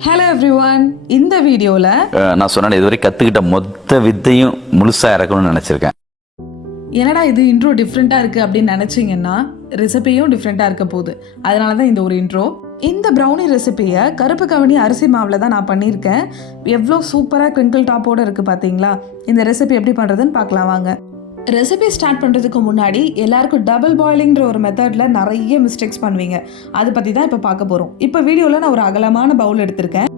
Hello everyone, இந்த வீடியோவில் நான் சொன்னேன் இதுவரை கற்றுக்கிட்ட மொத்த வித்தையும் முழுசாக இறக்கணும்னு நினச்சிருக்கேன். என்னடா இது இன்ட்ரோ டிஃப்ரெண்ட்டாக இருக்குது அப்படின்னு நினச்சிங்கன்னா ரெசிபியும் டிஃப்ரெண்ட்டாக இருக்க போகுது. அதனால தான் இந்த ஒரு இன்ட்ரோ. இந்த ப்ரௌனி ரெசிபியை கருப்பு கவனி அரிசி மாவில் தான் நான் பண்ணியிருக்கேன். எவ்வளோ சூப்பராக கிரிங்கிள் டாப்போடு இருக்குது பார்த்தீங்களா? இந்த ரெசிபி எப்படி பண்ணுறதுன்னு பார்க்கலாம் வாங்க. ரெசிபி ஸ்டார்ட் பண்ணுறதுக்கு முன்னாடி எல்லாருக்கும் டபுள் பாயிலிங்கிற ஒரு மெத்தடில் நிறைய மிஸ்டேக்ஸ் பண்ணுவீங்க. அதை பற்றி தான் இப்போ பார்க்க போகிறோம். இப்போ வீடியோவில் நான் ஒரு அகலமான பவுல் எடுத்திருக்கேன்.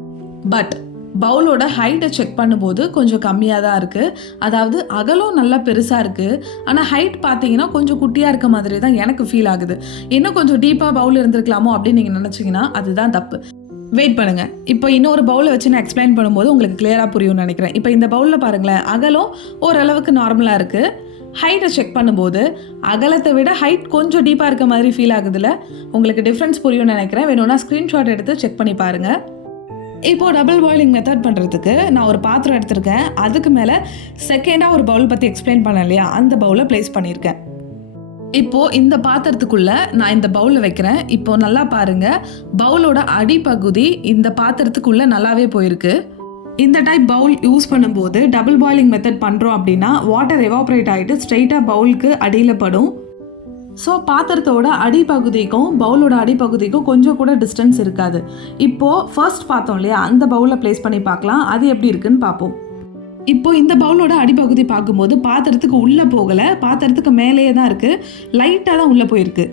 பட் பவுலோட ஹைட்டை செக் பண்ணும்போது கொஞ்சம் கம்மியாக தான் இருக்குது. அதாவது அகலம் நல்லா பெருசாக இருக்குது, ஆனால் ஹைட் பார்த்தீங்கன்னா கொஞ்சம் குட்டியாக இருக்க மாதிரி தான் எனக்கு ஃபீல் ஆகுது. இன்னும் கொஞ்சம் டீப்பாக பவுல் இருந்திருக்கலாமோ அப்படின்னு நீங்கள் நினச்சிங்கன்னா அதுதான் தப்பு. வெயிட் பண்ணுங்கள், இப்போ இன்னொரு பவுலை வச்சு நான் எக்ஸ்பிளைன் பண்ணும்போது உங்களுக்கு கிளியராக புரியும்னு நினைக்கிறேன். இப்போ இந்த பவுலில் பாருங்களேன், அகலம் ஓரளவுக்கு நார்மலாக இருக்குது. ஹைட்டை செக் பண்ணும்போது அகலத்தை விட ஹைட் கொஞ்சம் டீப்பாக இருக்க மாதிரி ஃபீல் ஆகுதுல்ல? உங்களுக்கு டிஃப்ரென்ஸ் புரியும்னு நினைக்கிறேன். வேணும்னா ஸ்க்ரீன்ஷாட் எடுத்து செக் பண்ணி பாருங்கள். இப்போது டபுள் பாயிலிங் மெத்தட் பண்ணுறதுக்கு நான் ஒரு பாத்திரம் எடுத்திருக்கேன். அதுக்கு மேலே செகண்டாக ஒரு பவுல் பற்றி எக்ஸ்பிளைன் பண்ணேன் இல்லையா, அந்த பவுலை ப்ளேஸ் பண்ணியிருக்கேன். இப்போது இந்த பாத்திரத்துக்குள்ளே நான் இந்த பவுலை வைக்கிறேன். இப்போது நல்லா பாருங்கள், பவுலோட அடிப்பகுதி இந்த பாத்திரத்துக்குள்ளே நல்லாவே போயிருக்கு. இந்த டைப் பவுல் யூஸ் பண்ணும்போது டபுள் பாயிலிங் மெத்தட் பண்ணுறோம் அப்படின்னா வாட்டர் எவாப்ரேட் ஆகிட்டு ஸ்ட்ரெயிட்டாக பவுலுக்கு அடியில் படும். ஸோ பாத்திரத்தோட அடிப்பகுதிக்கும் பவுலோட அடிப்பகுதிக்கும் கொஞ்சம் கூட டிஸ்டன்ஸ் இருக்காது. இப்போது ஃபர்ஸ்ட் பார்த்தோம் இல்லையா, அந்த பவுலில் ப்ளேஸ் பண்ணி பார்க்கலாம் அது எப்படி இருக்குன்னு பார்ப்போம். இப்போது இந்த பவுலோட அடிப்பகுதி பார்க்கும்போது பாத்திரத்துக்கு உள்ளே போகலை, பாத்திரத்துக்கு மேலேயே தான் இருக்குது, லைட்டாக தான் உள்ளே போயிருக்கு.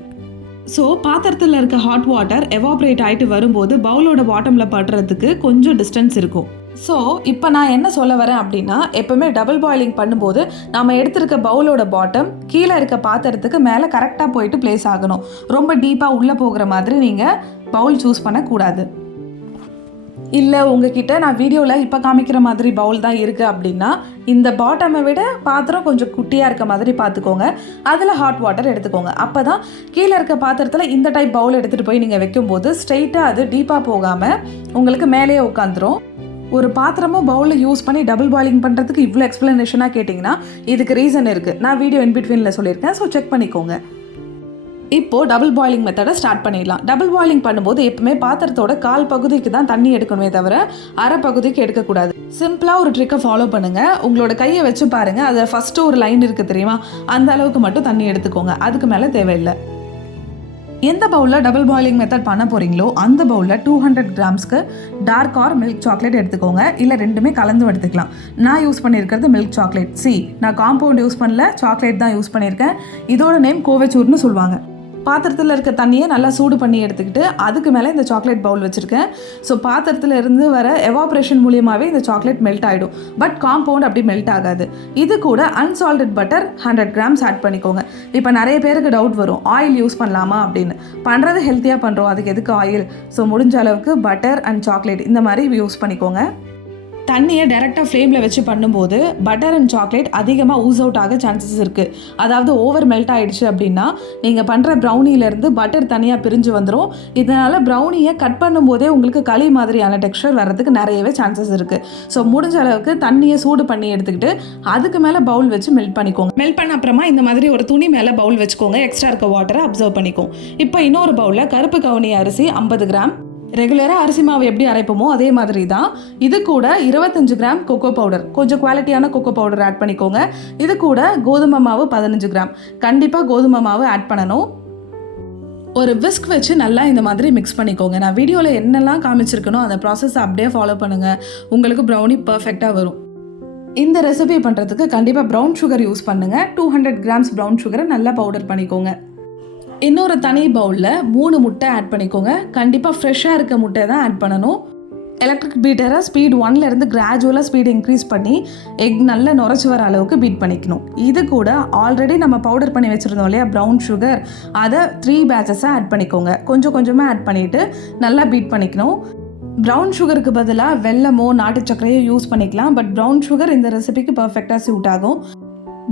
ஸோ பாத்திரத்தில் இருக்க ஹாட் வாட்டர் எவாப்ரேட் ஆகிட்டு வரும்போது பவுலோட பாட்டமில் படுறதுக்கு கொஞ்சம் டிஸ்டன்ஸ் இருக்கும். ஸோ இப்போ நான் என்ன சொல்ல வரேன் அப்படின்னா, எப்போவுமே டபுள் பாயிலிங் பண்ணும்போது நம்ம எடுத்திருக்க பவுலோட பாட்டம் கீழே இருக்க பாத்திரத்துக்கு மேலே கரெக்டாக போயிட்டு ப்ளேஸ் ஆகணும். ரொம்ப டீப்பாக உள்ளே போகிற மாதிரி நீங்கள் பவுல் சூஸ் பண்ணக்கூடாது. இல்லை உங்ககிட்ட நான் வீடியோவில் இப்போ காமிக்கிற மாதிரி பவுல் தான் இருக்குது அப்படின்னா இந்த பாட்டமை விட பாத்திரம் கொஞ்சம் குட்டியாக இருக்க மாதிரி பார்த்துக்கோங்க. அதில் ஹாட் வாட்டர் எடுத்துக்கோங்க. அப்போ தான் கீழே இருக்க பாத்திரத்தில் இந்த டைப் பவுல் எடுத்துகிட்டு போய் நீங்கள் வைக்கும்போது ஸ்ட்ரெயிட்டாக அது டீப்பாக போகாமல் உங்களுக்கு மேலேயே உட்காந்துரும். ஒரு பாத்திரமும் பவுலில் யூஸ் பண்ணி டபுள் பாயிலிங் பண்ணுறதுக்கு இவ்வளோ எக்ஸ்ப்ளனேஷனாக கேட்டிங்கன்னா இதுக்கு ரீசன் இருக்குது. நான் வீடியோ இன்பிட்வீனில் சொல்லியிருக்கேன், ஸோ செக் பண்ணிக்கோங்க. இப்போது டபுள் பாயிலிங் மெத்தடை ஸ்டார்ட் பண்ணிடலாம். டபுள் பாயிலிங் பண்ணும்போது எப்பவுமே பாத்திரத்தோட கால் பகுதிக்கு தான் தண்ணி எடுக்கணுமே தவிர அரை பகுதிக்கு எடுக்கக்கூடாது. சிம்பிளாக ஒரு ட்ரிக்கை ஃபாலோ பண்ணுங்கள். உங்களோட கையை வச்சு பாருங்கள், அதில் ஃபஸ்ட்டு ஒரு லைன் இருக்குது தெரியுமா, அந்த அளவுக்கு மட்டும் தண்ணி எடுத்துக்கோங்க, அதுக்கு மேலே தேவையில்லை. எந்த பவுலில் டபுள் பாயிலிங் மெத்தட் பண்ண போகிறீங்களோ அந்த பவுலில் 200 கிராம்ஸ்க்கு டார்க் ஆர் மில்க் சாக்லேட் எடுத்துக்கோங்க. இல்லை ரெண்டுமே கலந்து எடுத்துக்கலாம். நான் யூஸ் பண்ணியிருக்கிறது மில்க் சாக்லேட். நான் காம்பவுண்ட் யூஸ் பண்ணல, சாக்லேட் தான் யூஸ் பண்ணியிருக்கேன். இதோட நேம் கோவச்சூர்னு சொல்லுவாங்க. பாத்திரத்தில் இருக்க தண்ணியை நல்லா சூடு பண்ணி எடுத்துக்கிட்டு அதுக்கு மேலே இந்த சாக்லேட் பவுல் வச்சுருக்கேன். ஸோ பாத்திரத்தில் இருந்து வர எவாப்ரேஷன் மூலியமாகவே இந்த சாக்லேட் மெல்ட் ஆகிடும். பட் காம்பவுண்ட் அப்படி மெல்ட் ஆகாது. இது கூட அன்சால்டட் பட்டர் 100 கிராம்ஸ் ஆட் பண்ணிக்கோங்க. இப்போ நிறைய பேருக்கு டவுட் வரும், ஆயில் யூஸ் பண்ணலாமா அப்படின்னு. பண்ணுறது ஹெல்த்தியாக பண்ணுறோம், அதுக்கு எதுக்கு ஆயில்? ஸோ முடிஞ்ச அளவுக்கு பட்டர் அண்ட் சாக்லேட் இந்த மாதிரி யூஸ் பண்ணிக்கோங்க. தண்ணியை டைரெக்டாக ஃப்ளேமில் வச்சு பண்ணும்போது பட்டர் அண்ட் சாக்லேட் அதிகமாக ஊஸ் அவுட் ஆக சான்சஸ் இருக்குது. அதாவது ஓவர் மெல்ட் ஆகிடுச்சு அப்படின்னா நீங்கள் பண்ணுற ப்ரௌனிலேருந்து பட்டர் தனியாக பிரிஞ்சு வந்துடும். இதனால் ப்ரௌனியை கட் பண்ணும்போதே உங்களுக்கு களி மாதிரியான டெக்ஸ்சர் வர்றதுக்கு நிறையவே சான்சஸ் இருக்குது. ஸோ முடிஞ்ச அளவுக்கு தண்ணியை சூடு பண்ணி எடுத்துக்கிட்டு அதுக்கு மேலே பவுல் வச்சு மெல்ட் பண்ணிக்கோங்க. மெல்ட் பண்ண அப்புறமா இந்த மாதிரி ஒரு துணி மேலே பவுல் வச்சுக்கோங்க. எக்ஸ்ட்ரா இருக்க வாட்டரை அப்சர்வ் பண்ணிக்கோங்க. இப்போ இன்னொரு பவுலில் கருப்பு கவுனி அரிசி 50 கிராம், ரெகுலராக அரிசி மாவு எப்படி அரைப்போமோ அதே மாதிரி தான். இது கூட 25 கிராம் கொக்கோ பவுடர், கொஞ்சம் குவாலிட்டியான கொக்கோ பவுடர் ஆட் பண்ணிக்கோங்க. இது கூட கோதுமை மாவு 15 கிராம். கண்டிப்பாக கோதுமை மாவு ஆட் பண்ணணும். ஒரு விஸ்க் வச்சு நல்லா இந்த மாதிரி மிக்ஸ் பண்ணிக்கோங்க. நான் வீடியோவில் என்னெல்லாம் காமிச்சிருக்கனோ அந்த ப்ராசஸ் அப்படியே ஃபாலோ பண்ணுங்கள். உங்களுக்கு ப்ரௌனி பர்ஃபெக்டாக வரும். இந்த ரெசிபி பண்ணுறதுக்கு கண்டிப்பாக ப்ரௌன் சுகர் யூஸ் பண்ணுங்கள். 200 கிராம்ஸ் ப்ரௌன் சுகரை நல்லா பவுடர் பண்ணிக்கோங்க. இன்னொரு தனி பவுலில் 3 முட்டை ஆட் பண்ணிக்கோங்க. கண்டிப்பாக ஃப்ரெஷ்ஷாக இருக்க முட்டை தான் ஆட் பண்ணணும். எலக்ட்ரிக் பீட்டரை ஸ்பீட் 1லேருந்து கிராஜுவலாக ஸ்பீட் இன்க்ரீஸ் பண்ணி எக் நல்லா நுரைச்சி வர அளவுக்கு பீட் பண்ணிக்கணும். இது கூட ஆல்ரெடி நம்ம பவுடர் பண்ணி வச்சுருந்தோம் இல்லையா ப்ரௌன் சுகர், அதை 3 பேட்சஸாக ஆட் பண்ணிக்கோங்க. கொஞ்சம் கொஞ்சமாக ஆட் பண்ணிவிட்டு நல்லா பீட் பண்ணிக்கணும். ப்ரௌன் சுகருக்கு பதிலாக வெல்லமோ நாட்டு சர்க்கரையோ யூஸ் பண்ணிக்கலாம். பட் ப்ரௌன் சுகர் இந்த ரெசிபிக்கு பர்ஃபெக்டாக சூட் ஆகும்.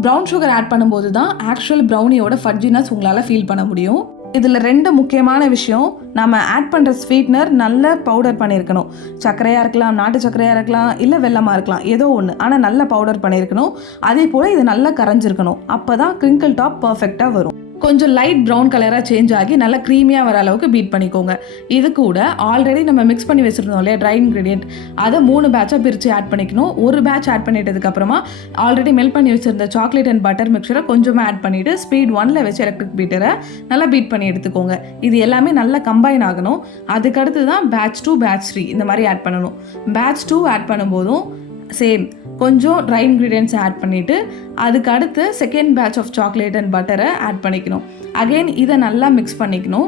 ப்ரௌன் சுகர் ஆட் பண்ணும்போது தான் ஆக்சுவல் ப்ரௌனியோட ஃபட்ஜினஸ் உங்களால் ஃபீல் பண்ண முடியும். இதில் 2 முக்கியமான விஷயம், நம்ம ஆட் பண்ணுற ஸ்வீட்னர் நல்லா பவுடர் பண்ணியிருக்கணும். சர்க்கரையாக இருக்கலாம், நாட்டு சர்க்கரையாக இருக்கலாம், இல்லை வெல்லமாக இருக்கலாம், ஏதோ ஒன்று, ஆனால் நல்லா பவுடர் பண்ணியிருக்கணும். அதே போல் இது நல்லா கரைஞ்சிருக்கணும். அப்போ தான் கிரிங்கிள் டாப் பர்ஃபெக்டாக வரும். கொஞ்சம் லைட் ப்ரௌன் கலராக சேஞ்ச் ஆகி நல்லா க்ரீமியாக வர அளவுக்கு பீட் பண்ணிக்கோங்க. இது கூட ஆல்ரெடி நம்ம மிக்ஸ் பண்ணி வச்சுருந்தோம் இல்லையா ட்ரை இன்க்ரீடியன்ட், அதை 3 பேட்சாக பிரித்து ஆட் பண்ணிக்கணும். ஒரு பேட்ச் ஆட் பண்ணிட்டதுக்கப்புறமா ஆல்ரெடி மெல்ட் பண்ணி வச்சுருந்த சாக்லேட் அண்ட் பட்டர் மிக்சரை கொஞ்சமாக ஆட் பண்ணிவிட்டு ஸ்பீட் 1ல் வச்சு எலக்ட்ரிக் பீட்டரை நல்லா பீட் பண்ணி எடுத்துக்கோங்க. இது எல்லாமே நல்லா கம்பைன் ஆகணும். அதுக்கடுத்து தான் பேட்ச் 2 பேட்ச் 3 இந்த மாதிரி ஆட் பண்ணணும். பேட்ச் 2 ஆட் பண்ணும்போதும் சேம் கொஞ்சம் ட்ரை இன்க்ரீடியன்ட்ஸ் ஆட் பண்ணிவிட்டு அதுக்கு அடுத்து second batch of chocolate and பட்டரை ஆட் பண்ணிக்கணும். அகெயின் இதை நல்லா மிக்ஸ் பண்ணிக்கணும்.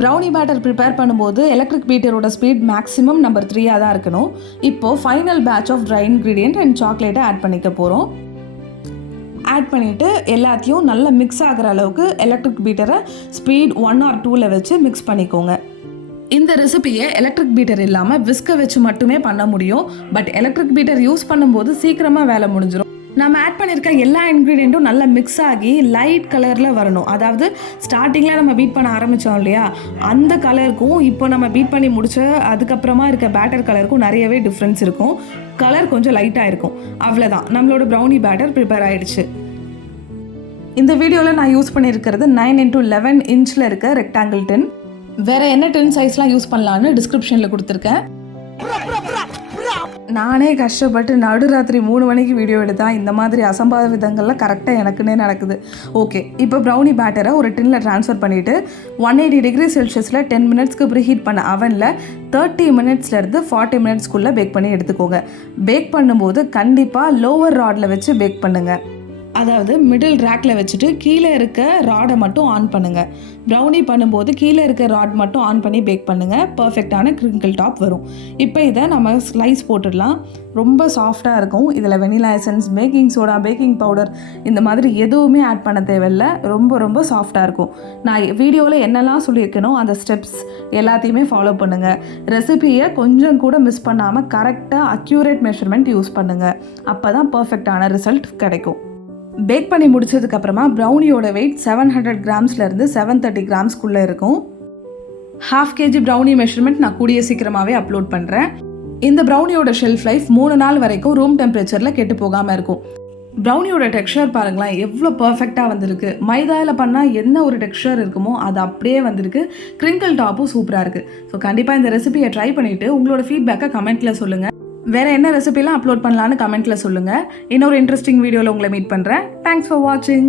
ப்ரௌனி பேட்டர் ப்ரிப்பேர் பண்ணும்போது எலக்ட்ரிக் பீட்டரோட ஸ்பீட் மேக்ஸிமம் நம்பர் 3 தான் இருக்கணும். இப்போது final batch of dry ingredient and சாக்லேட்டை ஆட் பண்ணிக்க போகிறோம். ஆட் பண்ணிவிட்டு எல்லாத்தையும் நல்லா மிக்ஸ் ஆகிற அளவுக்கு எலக்ட்ரிக் பீட்டரை ஸ்பீட் 1 or 2ல் வச்சு மிக்ஸ் பண்ணிக்கோங்க. இந்த ரெசிபியை எலக்ட்ரிக் பீட்டர் இல்லாமல் விஸ்கை வச்சு மட்டுமே பண்ண முடியும். பட் எலக்ட்ரிக் பீட்டர் யூஸ் பண்ணும்போது சீக்கிரமாக வேலை முடிஞ்சிடும். நம்ம ஆட் பண்ணியிருக்க எல்லா இன்க்ரீடியண்ட்டும் நல்லா மிக்ஸ் ஆகி லைட் கலரில் வரணும். அதாவது ஸ்டார்டிங்கில் நம்ம பீட் பண்ண ஆரம்பித்தோம் இல்லையா, அந்த கலருக்கும் இப்போ நம்ம பீட் பண்ணி முடிச்ச அதுக்கப்புறமா இருக்க பேட்டர் கலருக்கும் நிறையவே டிஃப்ரென்ஸ் இருக்கும். கலர் கொஞ்சம் லைட்டாக இருக்கும். அவ்வளோதான், நம்மளோட ப்ரௌனி பேட்டர் ப்ரிப்பேர் ஆகிடுச்சு. இந்த வீடியோவில் நான் யூஸ் பண்ணியிருக்கிறது 9x11 இன்ச்சில் இருக்க ரெக்டாங்கிள் டின். வேறு என்ன டின் சைஸ்லாம் யூஸ் பண்ணலான்னு டிஸ்கிரிப்ஷனில் கொடுத்துருக்கேன். நானே கஷ்டப்பட்டு நடுராத்திரி 3 மணிக்கு வீடியோ எடுத்தால் இந்த மாதிரி அசம்பாத விதங்கள்லாம் கரெக்டாக எனக்குன்னே நடக்குது. ஓகே, இப்போ ப்ரௌனி பேட்டரை ஒரு டின்னில் ட்ரான்ஸ்ஃபர் பண்ணிவிட்டு 180 டிகிரி செல்சியஸில் 10 மினிட்ஸ்க்கு ப்ரீ ஹீட் பண்ண அவனில் 30 மினிட்ஸ்லேருந்து 40 மினிட்ஸ்க்குள்ளே பேக் பண்ணி எடுத்துக்கோங்க. பேக் பண்ணும்போது கண்டிப்பாக லோவர் ராடில் வச்சு பேக் பண்ணுங்கள். அதாவது மிடில் ரேக்கில் வச்சுட்டு கீழே இருக்க ராடை மட்டும் ஆன் பண்ணுங்கள். ப்ரௌனி பண்ணும்போது கீழே இருக்க ராட் மட்டும் ஆன் பண்ணி பேக் பண்ணுங்கள். பர்ஃபெக்டான கிரிங்கிள் டாப் வரும். இப்போ இதை நம்ம ஸ்லைஸ் போட்டுடலாம். ரொம்ப சாஃப்டாக இருக்கும். இதில் vanilla essence, baking soda, baking powder இந்த மாதிரி எதுவுமே ஆட் பண்ண தேவையில்லை. ரொம்ப ரொம்ப சாஃப்டாக இருக்கும். நான் வீடியோவில் என்னெல்லாம் சொல்லியிருக்கேனோ அந்த ஸ்டெப்ஸ் எல்லாத்தையுமே ஃபாலோ பண்ணுங்கள். ரெசிபியை கொஞ்சம் கூட மிஸ் பண்ணாமல் கரெக்டாக அக்யூரேட் மெஷர்மெண்ட் யூஸ் பண்ணுங்கள். அப்போ தான் பர்ஃபெக்டான ரிசல்ட் கிடைக்கும். பேக் பண்ணி முடிச்சதுக்கப்புறமா ப்ரௌனியோட வெயிட் 700 கிராம்ஸ்லேருந்து 730 கிராம்ஸ்க்குள்ளே இருக்கும். 1/2 kg ப்ரௌனி மெஷர்மெண்ட் நான் கூடிய சீக்கிரமாகவே அப்லோட் பண்ணுறேன். இந்த ப்ரௌனியோட ஷெல்ஃப் லைஃப் 3 நாள் வரைக்கும் ரூம் டெம்பரேச்சரில் கெட்டு போகாமல் இருக்கும். ப்ரௌனியோட டெக்ஸ்சர் பாருங்களேன், எவ்வளோ பர்ஃபெக்டாக வந்திருக்கு. மைதாவில் பண்ணால் என்ன ஒரு டெக்ஸ்சர் இருக்குமோ அது அப்படியே வந்திருக்கு. கிரிங்கிள் டாப்பும் சூப்பராக இருக்குது. ஸோ கண்டிப்பாக இந்த ரெசிபியை ட்ரை பண்ணிவிட்டு உங்களோட ஃபீட்பேக்கை கமெண்ட்டில் சொல்லுங்கள். வேறு என்ன ரெசிபிலாம் அப்லோட் பண்ணலான்னு கமெண்ட்டில் சொல்லுங்கள். இன்னொரு இன்ட்ரெஸ்டிங் வீடியோவில் உங்களை மீட் பண்ணுறேன். தேங்க்ஸ் ஃபார் வாட்சிங்.